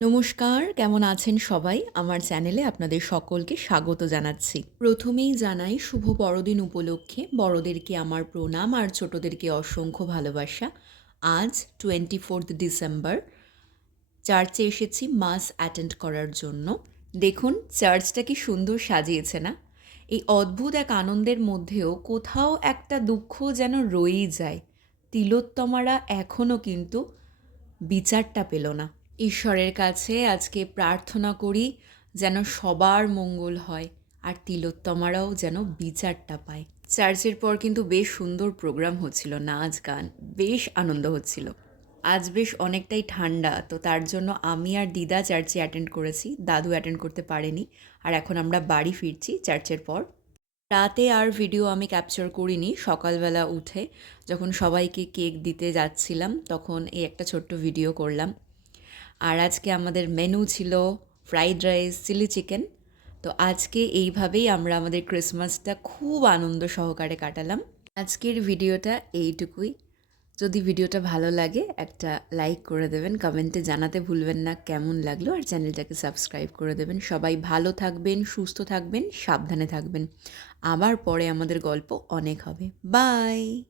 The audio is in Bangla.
নমস্কার, কেমন আছেন সবাই? আমার চ্যানেলে আপনাদের সকলকে স্বাগত জানাচ্ছি। প্রথমেই জানাই শুভ বড়দিন উপলক্ষে বড়দেরকে আমার প্রণাম আর ছোটদেরকে অসংখ্য ভালোবাসা। আজ 24th ডিসেম্বর চার্চে এসেছি মাস অ্যাটেন্ড করার জন্য। দেখুন চার্চটা কি সুন্দর সাজিয়েছে না? এই অদ্ভুত এক আনন্দের মধ্যেও কোথাও একটা দুঃখ যেন রয়েই যায়। তিলোত্তমারা এখনও কিন্তু বিচারটা পেল না। ঈশ্বরের কাছে আজকে প্রার্থনা করি যেন সবার মঙ্গল হয় আর তিলোত্তমারাও যেন বিচারটা পায়। চার্চের পর কিন্তু বেশ সুন্দর প্রোগ্রাম হচ্ছিল, নাচ গান, বেশ আনন্দ হচ্ছিল। আজ বেশ অনেকটাই ঠান্ডা, তো তার জন্য আমি আর দিদা চার্চে অ্যাটেন্ড করেছি, দাদু অ্যাটেন্ড করতে পারেনি। আর এখন আমরা বাড়ি ফিরছি চার্চের পর। রাতে আর ভিডিও আমি ক্যাপচার করিনি। সকালবেলা উঠে যখন সবাইকে কেক দিতে যাচ্ছিলাম তখন এই একটা ছোট্ট ভিডিও করলাম। আর আজকে আমাদের মেনু ছিল ফ্রাইড রাইস, চিলি চিকেন। তো আজকে এইভাবেই আমরা আমাদের ক্রিসমাসটা খুব আনন্দ সহকারে কাটালাম। আজকের ভিডিওটা এইটুকুই। যদি ভিডিওটা ভালো লাগে একটা লাইক করে দেবেন, কমেন্টে জানাতে ভুলবেন না কেমন লাগলো, আর চ্যানেলটাকে সাবস্ক্রাইব করে দেবেন। সবাই ভালো থাকবেন, সুস্থ থাকবেন, সাবধানে থাকবেন। আবার পরে আমাদের গল্প অনেক হবে। বাই।